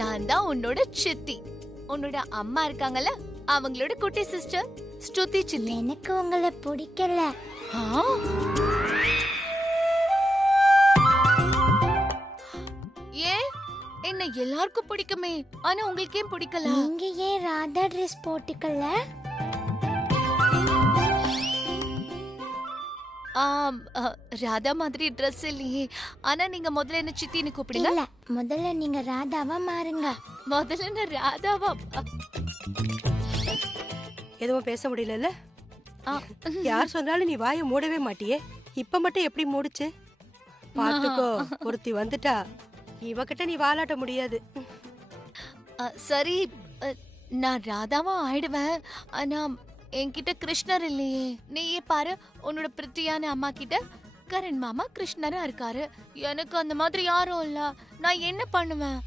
நான் தான் உன்னோட சித்தி. உன்னோட அம்மா இருக்காங்கல்ல, அவங்களோட குட்டி சிஸ்டர் ஸ்ருதி சித்தி. எனக்கு உங்களை பிடிக்கல. ஏன்? என்ன எல்லாருக்கும் பிடிக்குமே, ஆனா உங்களுக்கு ஏன் பிடிக்கல? நீங்க ஏன் ராதா ட்ரெஸ் போட்டுக்கல? ராதா மாதிரி ட்ரெஸ் இல்லையே. ஆனா நீங்க முதல்ல என்ன சித்தின்னு கூப்பிடுங்க. இல்ல, முதல்ல நீங்க ராதாவா மாறுங்க. முதல்ல நான் ராதாவா? எதுவும் பேச முடியல. யார் சொன்னாலும் நீ வாயை மூடவே மாட்டியே. இப்ப மட்டும் எப்படி மூடுச்சு? பாத்துக்கோ, ஒருத்தி வந்துட்டா, இவகிட்ட நீ வாலாட்ட முடியாது. சரி, நான் ராதாவா ஆயிடுவேன். ஆனா என்கிட்ட கிருஷ்ணர் இல்லையே. நீயே பாரு, உன்னோட பிரித்தியான அம்மா கிட்ட கரண் மாமா கிருஷ்ணரா இருக்காரு. எனக்கு அந்த மாதிரி யாரும் இல்ல. நான் என்ன பண்ணுவேன்?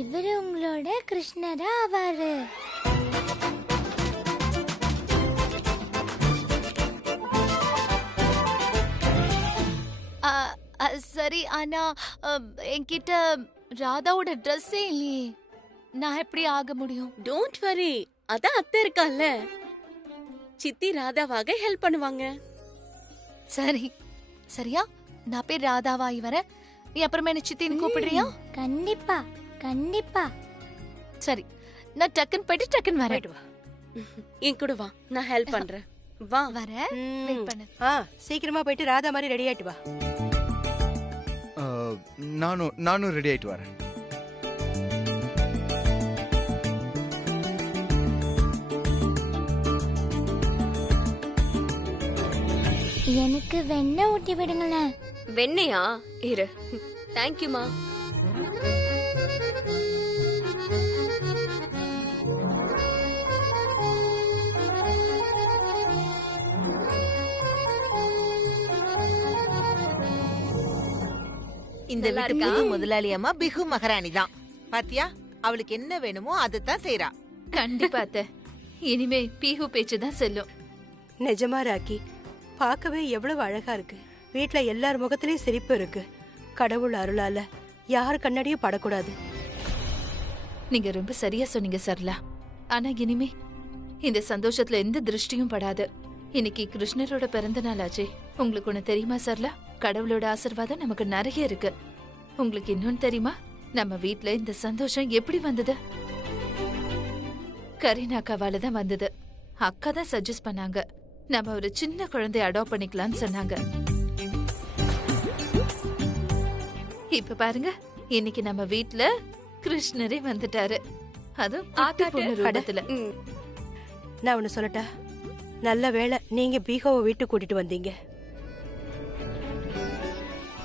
இவரு உங்களோட கிருஷ்ணரா ஆவாரு. சரி, ஆனா என்கிட்ட ராதாவோட ட்ரெஸ்ஸே இல்லையே. நான் எப்படி ஆக முடியும்? டோன்ட் வரி, அதான் அத்தை இருக்கால்ல, சித்தி ராதாவாக ஹெல்ப் பண்ணுவாங்க. சரி, சரியா? நான் பேர் ராதாவாயி வரேன். நீ அப்புறமா என்ன சித்தின்னு கூப்பிடுறியா? கண்டிப்பா கண்டிப்பா. சரி, நான் டக்குன்னு போயிட்டு டக்குன்னு வரேன். என் கூட வா, நான் ஹெல்ப் பண்றேன். வா வரேன், வெயிட் பண்ணு. சீக்கிரமா போயிட்டு ராதா மாதிரி ரெடி ஆயிட்டு வா. நானும் ரெடி ஆயிட்டு வரேன். எனக்கு வெண்ணெய் ஊட்டி விடுங்களேன். வெண்ணையா? இரு. தேங்க்யூமா. இந்த வீட்டுக்கு முதலாளி அம்மா பிகு மகாராணி தான். பாத்தியா, அவளுக்கு என்ன வேணுமோ அதுதான் செய்யறா. கண்டிப்பா அத்தை, இனிமே பீஹு பேச்சு தான் செல்லும். நிஜமா ராக்கி, பார்க்கவே எவ்வளவு அழகா இருக்கு. வீட்ல எல்லார் முகத்திலயும் சிரிப்பு இருக்கு. கடவுள் அருளால யார் கண்ணாடியும் படக்கூடாது. நீங்க ரொம்ப சரியா சொன்னீங்க சரளா. ஆனா இனிமே இந்த சந்தோஷத்துல எந்த திருஷ்டியும் படாது. இன்னைக்கு கிருஷ்ணரோட பிறந்த நாள் ஆச்சே. உங்களுக்கு ஒண்ணு தெரியுமா சரளா? கடவுளோட ஆசீர்வாதம் நமக்கு நிறைய இருக்கு. உங்களுக்கு இன்னொன்னு தெரியுமா? நம்ம வீட்ல இந்த சந்தோஷம் எப்படி வந்தது? கரீனா அக்காவால தான் வந்தது. அக்கா தான் சஜஸ்ட் பண்ணாங்க. நம்ம ஒரு சின்ன குழந்தைய அடாப்ட் பண்ணிக்கலாம்னு சொன்னாங்க. இப்ப பாருங்க, இன்னைக்கு நம்ம வீட்ல கிருஷ்ணரே வந்துட்டாரு. அதுவும் குட்டி பொண்ணு ரூபத்துல. நான் ஒண்ணு சொல்லட்டா? நல்ல வேளை நீங்க பீகோவை வீட்டுக்கு கூட்டிட்டு வந்தீங்க.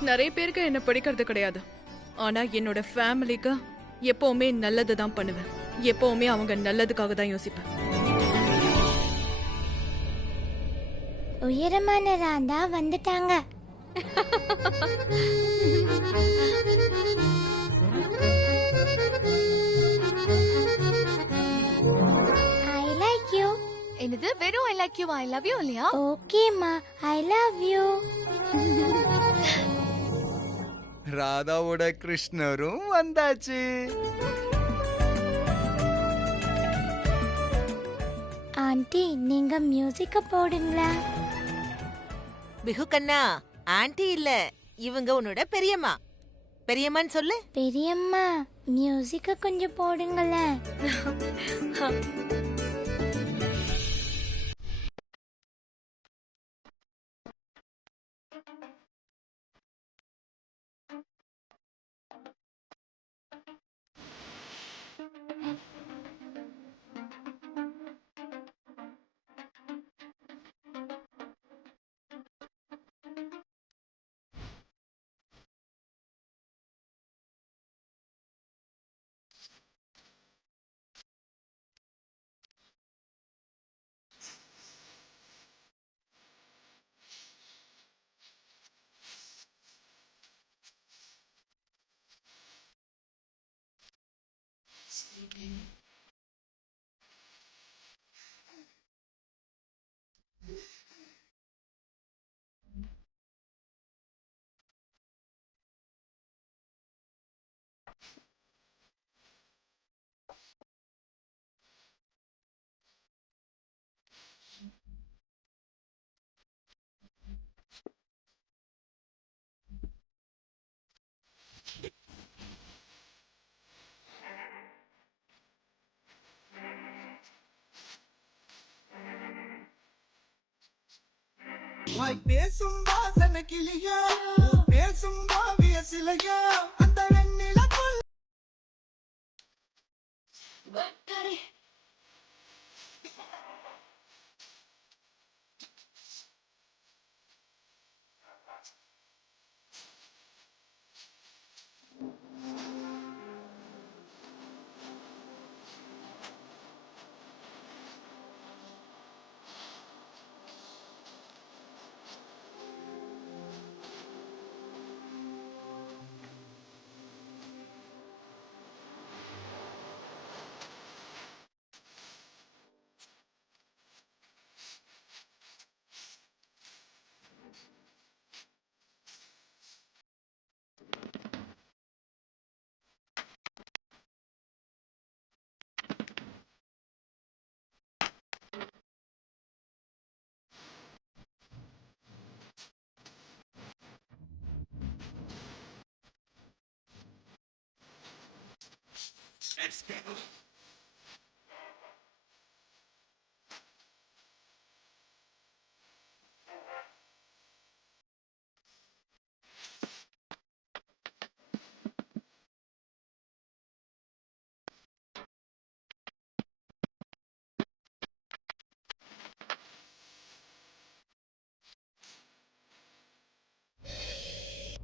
நிறைய பேருக்கு என்ன பிடிக்கிறது கிடையாது. ஆனா என்னோட ஃபேமிலிக்கு எப்பவுமே நல்லது தான் பண்ணுவேன். எப்பவுமே அவங்க நல்லதுக்காக தான் யோசிப்பேன். உயரமான ராதா வந்துட்டாங்க. I like you. என்னது வெறும் I like you I love you இல்லையா? ஓகேமா, I love you. ராதாவோட கிருஷ்ணரும் வந்தாச்சு. ஆண்டி, நீங்க மியூசிக்க போடுங்களா? பிகு கண்ணா, ஆன்ட்டி இல்ல, இவங்க உன்னோட பெரியம்மா. பெரியம்மான்னு சொல்லு. பெரியம்மா, மியூசிக்க கொஞ்சம் போடுங்களேன். வாய் பேசும் வாசன கிளியா பேசும் காவிய சிலையா அந்த வெண்ணிலக்குள்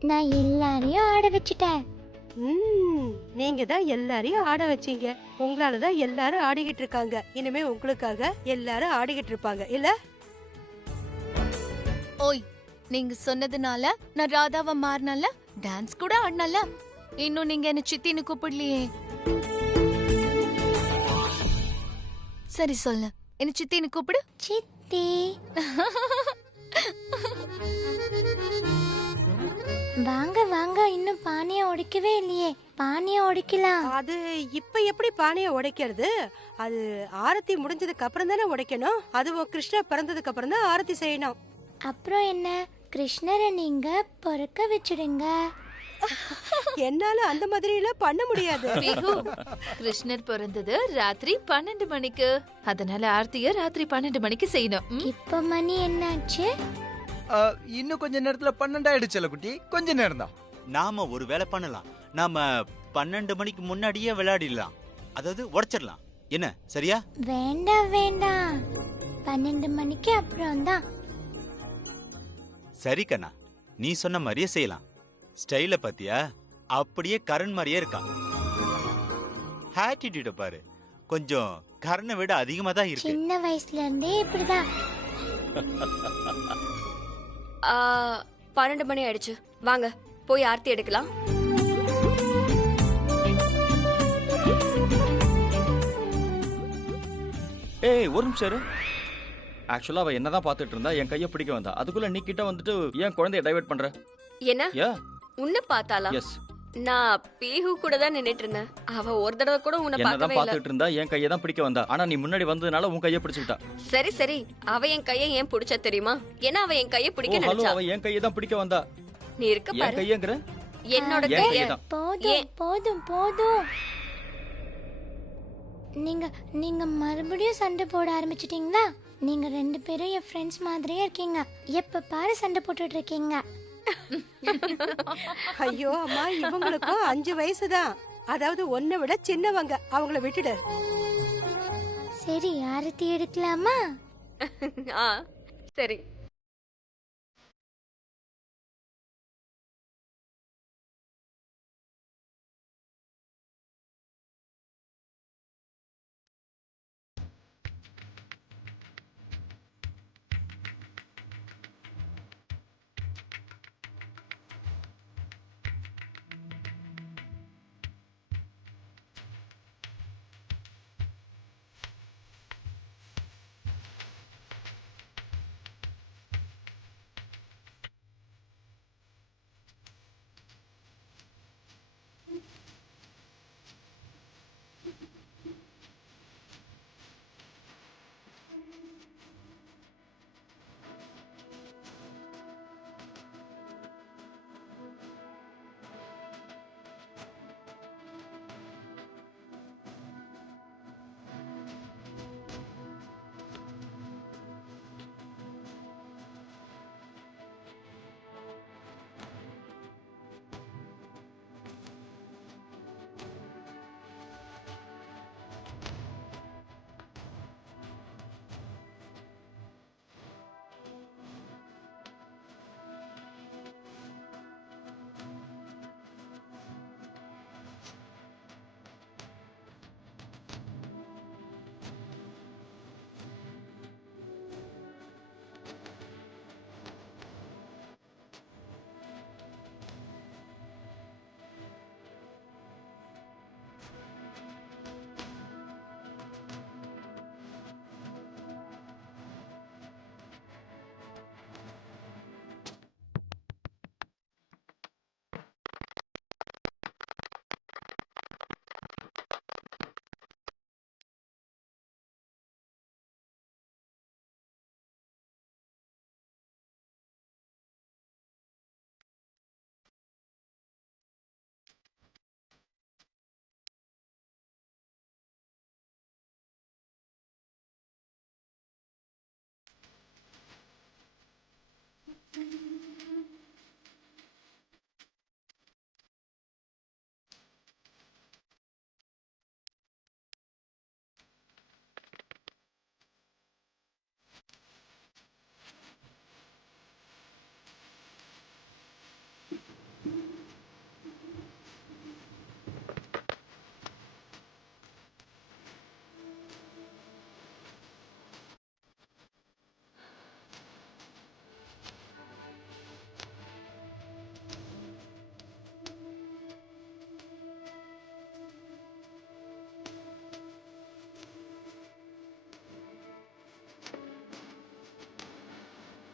நான் எல்லாரையும் ஆட வச்சுட்டேன். நீங்க தான் எல்லாரையும் ஆட வச்சீங்க. உங்களாலதான் எல்லாரும் ஆடிக்கிட்டு இருக்காங்க. இனிமே உங்களுக்காக எல்லாரும் ஆடிக்கிட்டு இருப்பாங்க இல்ல? ஓய், நீங்க சொன்னதுனால நான் ராதாவா மாறினல, டான்ஸ் கூட ஆடினல. இன்னும் நீங்க என்ன சித்தின்னு கூப்பிடலையே. சரி சொல்லு, என்ன சித்தின்னு கூப்பிடு. சித்தி. வாங்க வாங்க, இன்னும் பானைய உடைக்கவே இல்லையே. பானைய உடைக்கலாம். அது இப்ப எப்படி பானைய உடைக்கிறது? அது ஆரத்தி முடிஞ்சதுக்கு அப்புறம் தானே உடைக்கணும். அதுவும் கிருஷ்ணர் பிறந்ததுக்கு அப்புறம் தான் ஆரத்தி செய்யணும். அப்புறம் என்ன, கிருஷ்ணரை நீங்க பொறுக்க வச்சிடுங்க. என்னால அந்த மாதிரி எல்லாம் பண்ண முடியாது. கிருஷ்ணர் பிறந்தது ராத்திரி 12 மணிக்கு. அதனால ஆர்த்திய ராத்திரி 12 மணிக்கு செய்யணும். இப்ப மணி என்னாச்சு? இன்னும் கொஞ்ச நேரத்துல 12 ஆயிடுச்சுல குட்டி. கொஞ்ச நேரம் தான். நாம ஒரு வேலை பண்ணலாம். நாம 12 மணிக்கு முன்னாடியே விளையாடிடலாம். அதாவது உடைச்சிடலாம். என்ன சரியா? வேண்டாம் வேண்டாம், 12 மணிக்கு அப்புறம் தான். சரி கண்ணா, நீ சொன்ன மாதிரியே செய்யலாம். ஸ்டைல பாத்தியா? அப்படியே கரண் மாதிரியே இருக்கான். ஆட்டிடியூட பாரு, கொஞ்சம் கரணை விட அதிகமா தான் இருக்கு. சின்ன வயசுல இருந்தே இப்படிதான். 12 மணி ஆயிடுச்சு. வாங்க போய் ஆர்த்தி எடுக்கலாம். ஏய், ஒரு நிமிஷம் இரு. ஆக்சுவலா அவ என்னதான் பாத்துட்டு இருந்தா, என் கைய பிடிக்க வந்தா. அதுக்குள்ள நீ கிட்ட வந்துட்டு ஏன் குழந்தைய டைவர்ட் பண்ற? என்ன உன்ன பார்த்தாளா? எஸ். நான் பீஹு கூட தான் நின்னுட்டு இருந்தேன். அவ ஒரு தடவை கூட உன்னை என்னதான் பார்க்கவே இல்ல. பாத்துட்டு இருந்தா, என் கைய தான் பிடிக்க வந்தா. ஆனா நீ முன்னாடி வந்ததுனால உன் கைய பிடிச்சுக்கிட்டா. சரி சரி, அவ என் கையை ஏன் பிடிச்சா தெரியுமா? ஏன்னா அவ என் கையை பிடிக்க நினைச்சா. அவ என் கைய தான் பிடிக்க வந்தா. நீ இருக்க என் பாரு. கையங்கற? என்னோட கைய. போதும் போதும் போதும். நீங்க மறுபடியும் சண்டை போட ஆரம்பிச்சிட்டீங்களா? நீங்க 2 பேரும் என் ஃப்ரெண்ட்ஸ் மாதிரியே இருக்கீங்க. எப்ப பாரு சண்டை போட்டுட்டு இருக்கீங்க. ஐயோ அம்மா, இவங்களுக்கும் 5 வயசுதான். அதாவது ஒன்னை விட சின்னவங்க. அவங்கள விட்டுடு. சரி, ஆரத்தி எடுக்கலாமா? சரி.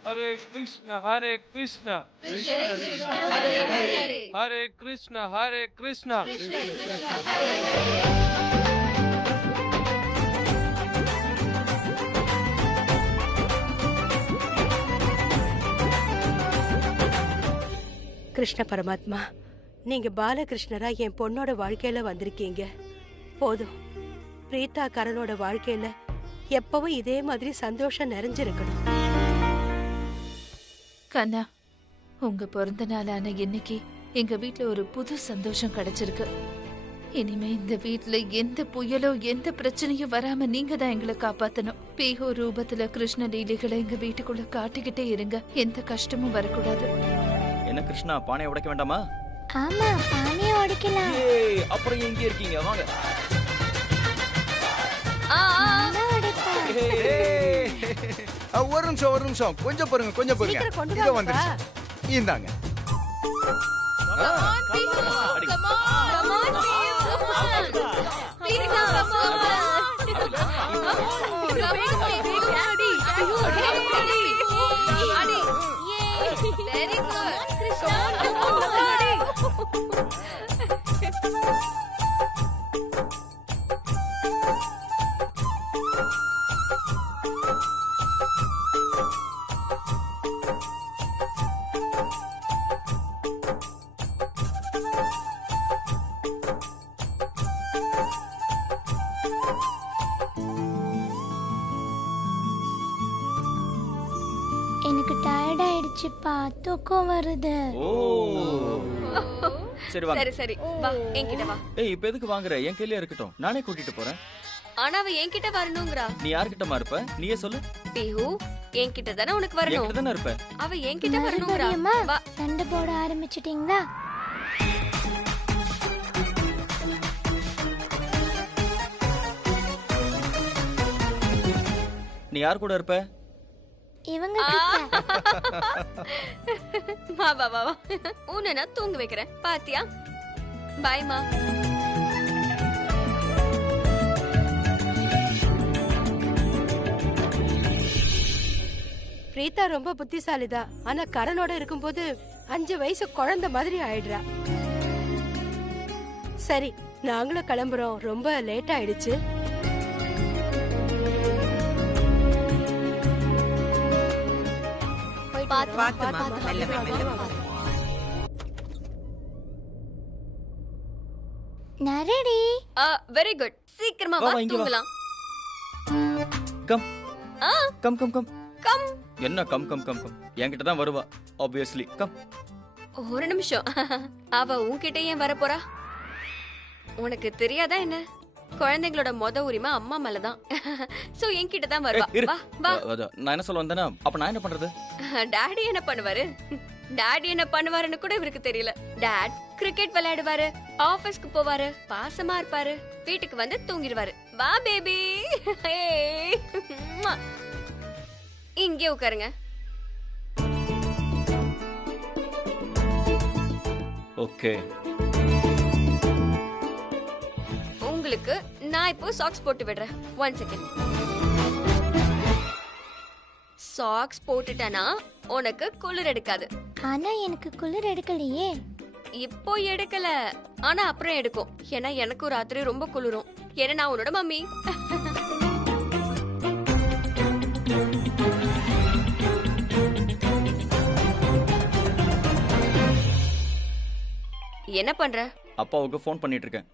Hare Krishna, Hare Krishna, Hare Krishna, Hare Krishna. Krishna பரமாத்மா, நீங்க பாலகிருஷ்ணரா என் பொண்ணோட வாழ்க்கையில வந்திருக்கீங்க. போதும், பிரீதா கரனோட வாழ்க்கையில எப்பவும் இதே மாதிரி சந்தோஷம் நிறைஞ்சிருக்கணும். கண்ணா, உங்க பிறந்த நாளான இன்னைக்கு எங்க வீட்ல ஒரு புது சந்தோஷம் கிடைச்சிருக்கு. இனிமே இந்த வீட்ல எந்த புயலோ எந்த பிரச்சனையும் வராம நீங்க தான் எங்களை காப்பாத்தணும். பீஹோ ரூபத்துல கிருஷ்ண லீலைகளை எங்க வீட்டுக்குள்ள காட்டிக்கிட்டே இருங்க. எந்த கஷ்டமும் வரக்கூடாது. என்ன கிருஷ்ணா, பானையை உடைக்க வேண்டாமா? ஆமா, பானையை உடைக்கலாம். அப்புறம் எங்க இருக்கீங்க? வாங்க. ஒரு நிமிஷம் கொஞ்சம் பாருங்க. இதோ வந்துருச்சு. இந்தாங்க. எனக்கு டயர்ட் ஆயிடுச்சுப்பா, தூக்கம் வருது. சரி வாங்க. சரி வா, என்கிட்ட வா. ஏய், இப்ப எதுக்கு வாங்குற? என் கையில இருக்கட்டும், நானே கூட்டிட்டு போறேன். ஆனா அவ என்கிட்ட வரணும்ங்கறா. நீ யார்கிட்டமா இருப்ப? நீயே சொல்லு. பிஹு, என்கிட்ட தானே உனக்கு வரணும். என்கிட்ட தானே இருப்ப. அவ என்கிட்ட வரணும்ங்கறா. வா, சண்டை போட ஆரம்பிச்சிட்டீங்களா? நீ யார் கூட இருப்ப? இவங்க வா வா வா. உன்னை நான் தூங்க வைக்கிறேன். பாத்தியா? பாய்மா. பிரீதா ரொம்ப புத்திசாலிதான். ஆனா கரனோட இருக்கும்போது 5 வயசு குழந்தை மாதிரி ஆயிடுறா. சரி, நாங்களும் கிளம்புறோம். ரொம்ப லேட் ஆயிடுச்சு. நரடி. Very good. சீக்கிரமா வா, தூங்கலாம். Come come come come come. என்ன கம் கம் கம் கம்? என்கிட்ட தான் வருவா obviously. கம். ஒரு நிமிஷம். அவ உன்கிட்ட ஏன் வர போறா? உனக்கு தெரியாதா என்ன? குழந்தைங்களோட மொத உரிமை அம்மா மேலதான். சோ என்கிட்ட தான் வருவா. வா வா. நான் என்ன சொல்ல வந்தேனா, அப்ப நான் என்ன பண்றது? டாடி என்ன பண்ணுவாரு? டாடி என்ன பண்ணுவாருன்னு கூட இவருக்கு தெரியல. டாட் கிரிக்கெட் விளையாடுவாரு, ஆபீஸ்க்கு போவாரு, பாசமா இருப்பாரு, வீட்டுக்கு வந்து தூங்கிடுவாரு. வா பேபி. இங்கே உட்காருங்க. ஓகே. உங்களுக்கு நான் இப்போ சாக்ஸ் போட்டு விடுறேன். 1 செகண்ட். சாக்ஸ் போட்டுட்டனா உனக்கு குளிர் எடுக்காது. ஆனா எனக்கு குளிர் எடுக்கலையே. இப்போ எடுக்கல, ஆனா அப்புறம் எடுக்கும். ஏன்னா எனக்கு ராத்திரி ரொம்ப குளிரும். ஏன்னா நான் உன்னோட மம்மி. என்ன பண்ற? அப்பாவுக்கு ஃபோன் பண்ணிட்டு இருக்கேன்.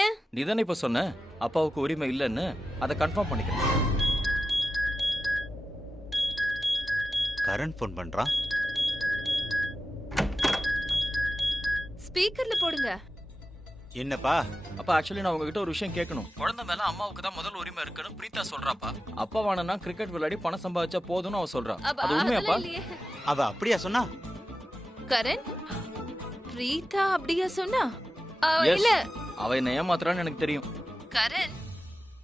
ஏன்? நீ தானே இப்ப சொன்ன அப்பாவுக்கு உரிமை இல்லைன்னு, அதை கன்ஃபார்ம் பண்ணிக்கிறேன். கரண் ஃபோன் பண்றான். ஸ்பீக்கர்ல போடுங்க. என்னப்பா? அப்பா ஆக்சுவலி நான் உங்ககிட்ட ஒரு விஷயம் கேட்கணும். குழந்தை மேல அம்மாவுக்கு தான் முதல் உரிமை இருக்குன்னு பிரீதா சொல்றாப்பா. அப்பா வேணா கிரிக்கெட் விளையாடி பணம் சம்பாதிச்சா போதும்னு அவ சொல்றா. அது உண்மையாப்பா? அவ அப்படியா சொன்னா? கரண், பிரீதா அப்படியா சொன்னா? இல்ல, அவ என்ன ஏமாத்துறான்னு எனக்கு தெரியும். கரண்,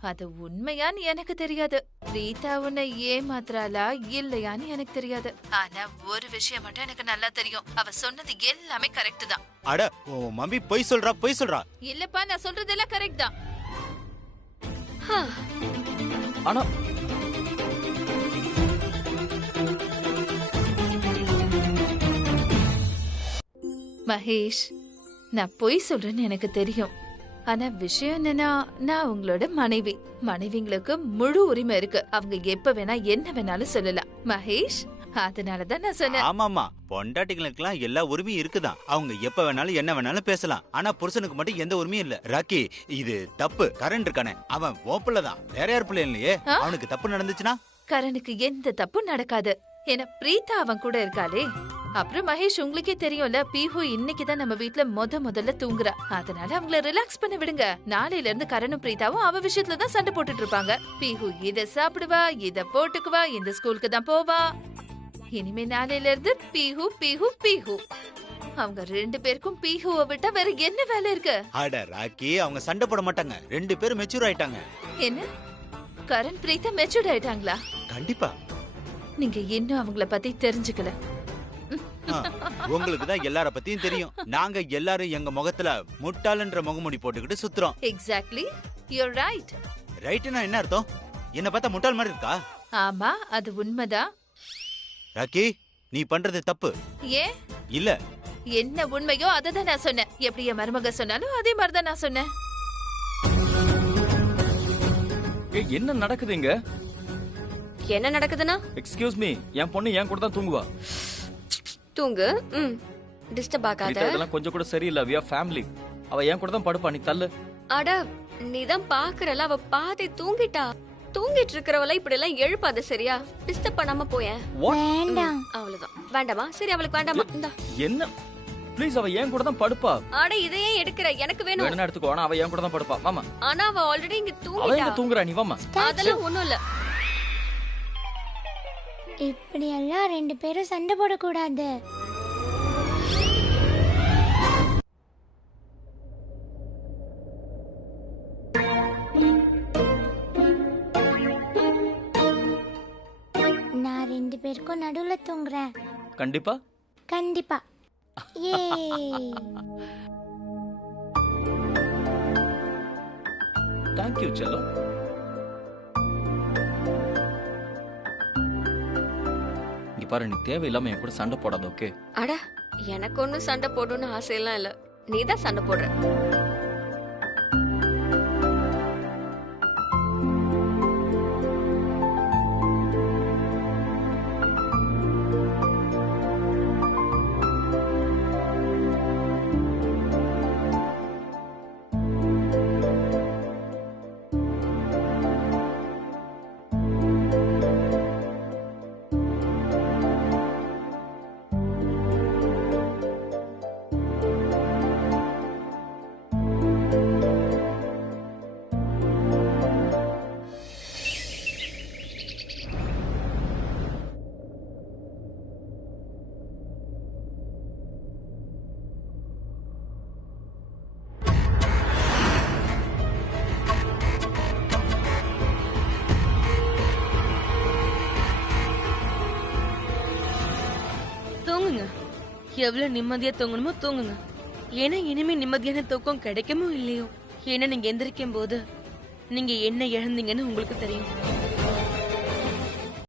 அது உண்மையான்னு எனக்கு தெரியாது. பிரீதா உன்னை ஏமாத்துறாளா இல்லையான்னு எனக்கு தெரியாது. ஆனா ஒரு விஷயம் மட்டும் எனக்கு நல்லா தெரியும். அவ சொன்னது எல்லாமே கரெக்ட் தான். அட, ஓ மம்மி பொய் சொல்றா. இல்லப்பா, நான் சொல்றதெல்லாம் கரெக்ட் தான். ஆனா மகேஷ், நான் பொய் சொல்றேன்னு எனக்கு தெரியும். ஆனா விஷயம் என்னன்னா, நான் உங்களோட மனைவிங்களுக்கு முழு உரிமை இருக்கு. அவங்க எப்ப வேணா என்ன வேணாலும் சொல்லலாம். மகேஷ், அதனாலதான் நான் சொன்னேன். ஆமாமா, பொண்டாட்டிகளுக்கெல்லாம் எல்லா உரிமையும் இருக்குதான். அவங்க எப்ப வேணாலும் என்ன வேணாலும் பேசலாம். ஆனா புருஷனுக்கு மட்டும் எந்த உரிமையும் இல்ல. ராக்கி, இது தப்பு. கரண் இருக்கானே, அவன் ஓப்பிள்ளதான், வேற யார் பிள்ளை இல்லையே. அவனுக்கு தப்பு நடந்துச்சுன்னா? கரனுக்கு எந்த தப்பும் நடக்காது. ஏன்னா பிரீதா அவன் கூட இருக்காளே. அப்புறம் மகேஷ், உங்களுக்கே தெரியும்ல, பீஹு இன்னைக்குதான் நம்ம வீட்டுல முதல்ல தூங்குறா. அதனால அவங்கள ரிலாக்ஸ் பண்ண விடுங்க. நாளையில இருந்து கரனும் பிரீதாவும் அவ விஷயத்துலதான் சண்டை போட்டுட்டு இருப்பாங்க. பீஹு இத சாப்பிடுவா, இத போட்டுக்குவா, இந்த ஸ்கூலுக்கு தான் போவா. இனிமே நாளையில இருந்து பீஹு பீஹு பீஹு. அவங்க ரெண்டு பேருக்கும் பீஹுவை விட்டா வேற என்ன வேலை இருக்கு? அட ராக்கி, அவங்க சண்டை போட மாட்டாங்க. ரெண்டு பேரும் மெச்சூர் ஆயிட்டாங்க. என்ன, கரண் பிரீதா மெச்சூர்ட் ஆயிட்டாங்களா? கண்டிப்பா. நீங்க இன்னும் அவங்கள பத்தி தெரிஞ்சுக்கல. உங்களுக்கு தான் எல்லார பத்தியும் தெரியும். நாங்க எல்லாரும் எங்க முகத்துல முட்டாளன்ற முகமூடி போட்டுக்கிட்டு சுத்துறோம். Exactly, you are right. ரைட்னா என்ன அர்த்தம்? என்ன பார்த்தா முட்டாள் மாதிரி இருக்கா? ஆமா, அது உண்மைதான். ராக்கி, நீ பண்றது தப்பு. ஏன் இல்ல, என்ன உண்மையோ அததான் நான் சொன்னேன். எப்படி என் மருமக சொன்னாலும் அதே மாதிரிதான் நான் சொன்னேன். என்ன நடக்குதுங்க? என்ன நடக்குதுன்னா? எக்ஸ்கியூஸ் மீ, என் பொண்ணு என் கூட தான் தூங்குவா. தூங்கு. டிஸ்டர்ப் ஆகாத. இதெல்லாம் கொஞ்சம் கூட சரியில்லை. we are family. அவ என் கூட தான் படுப்பா. நீ தள்ளு. அட, நீதான் பாக்குறல, அவ பாதி தூங்கிட்டா. தூங்கிட்டு இருக்கறவளை இப்படி எல்லாம் எழுப்பாத, சரியா? டிஸ்டர்ப் பண்ணாம போயேன். வேண்டாம். அவ்வளவுதான். வேண்டாமா? சரி, அவளுக்கு வேண்டாமா? இந்தா. என்ன? ப்ளீஸ், அவ என் கூட தான் படுப்பா. அட, இதையே எடுக்கற, எனக்கு வேணும். வேணா எடுத்துக்கோ. ஆனா அவ என் கூட தான் படுப்பா. வாமா. ஆனா அவ ஆல்ரெடி இங்க அவ தூங்கிட்டா. எங்க தூங்குறா? நீ வாமா. அதெல்லாம் ஒண்ணும் இல்ல. இப்படி எல்லாம் ரெண்டு பேரும் சண்டை போடக்கூடாது. நான் ரெண்டு பேருக்கும் நடுவுல தூங்குறேன். கண்டிப்பா கண்டிப்பா. ஏ, தேங்க் யூ செல்லம். இங்க பாரு, நீ தேவையில்லாம என் கூட சண்டை போடாத, ஓகே? அட, எனக்கு ஒண்ணும் சண்டை போடணும்னு ஆசையெல்லாம் இல்ல. நீதான் சண்டை போடுற. தூங்குங்க. எவ்வளவு நிம்மதியா தூங்கணுமோ தூங்குங்க. ஏன்னா இனிமே நிம்மதியான தூக்கம் கிடைக்குமோ இல்லையோ. ஏன்னா நீங்க எந்திரிக்கும் போது நீங்க என்ன இழந்தீங்கன்னு உங்களுக்கு தெரியும்.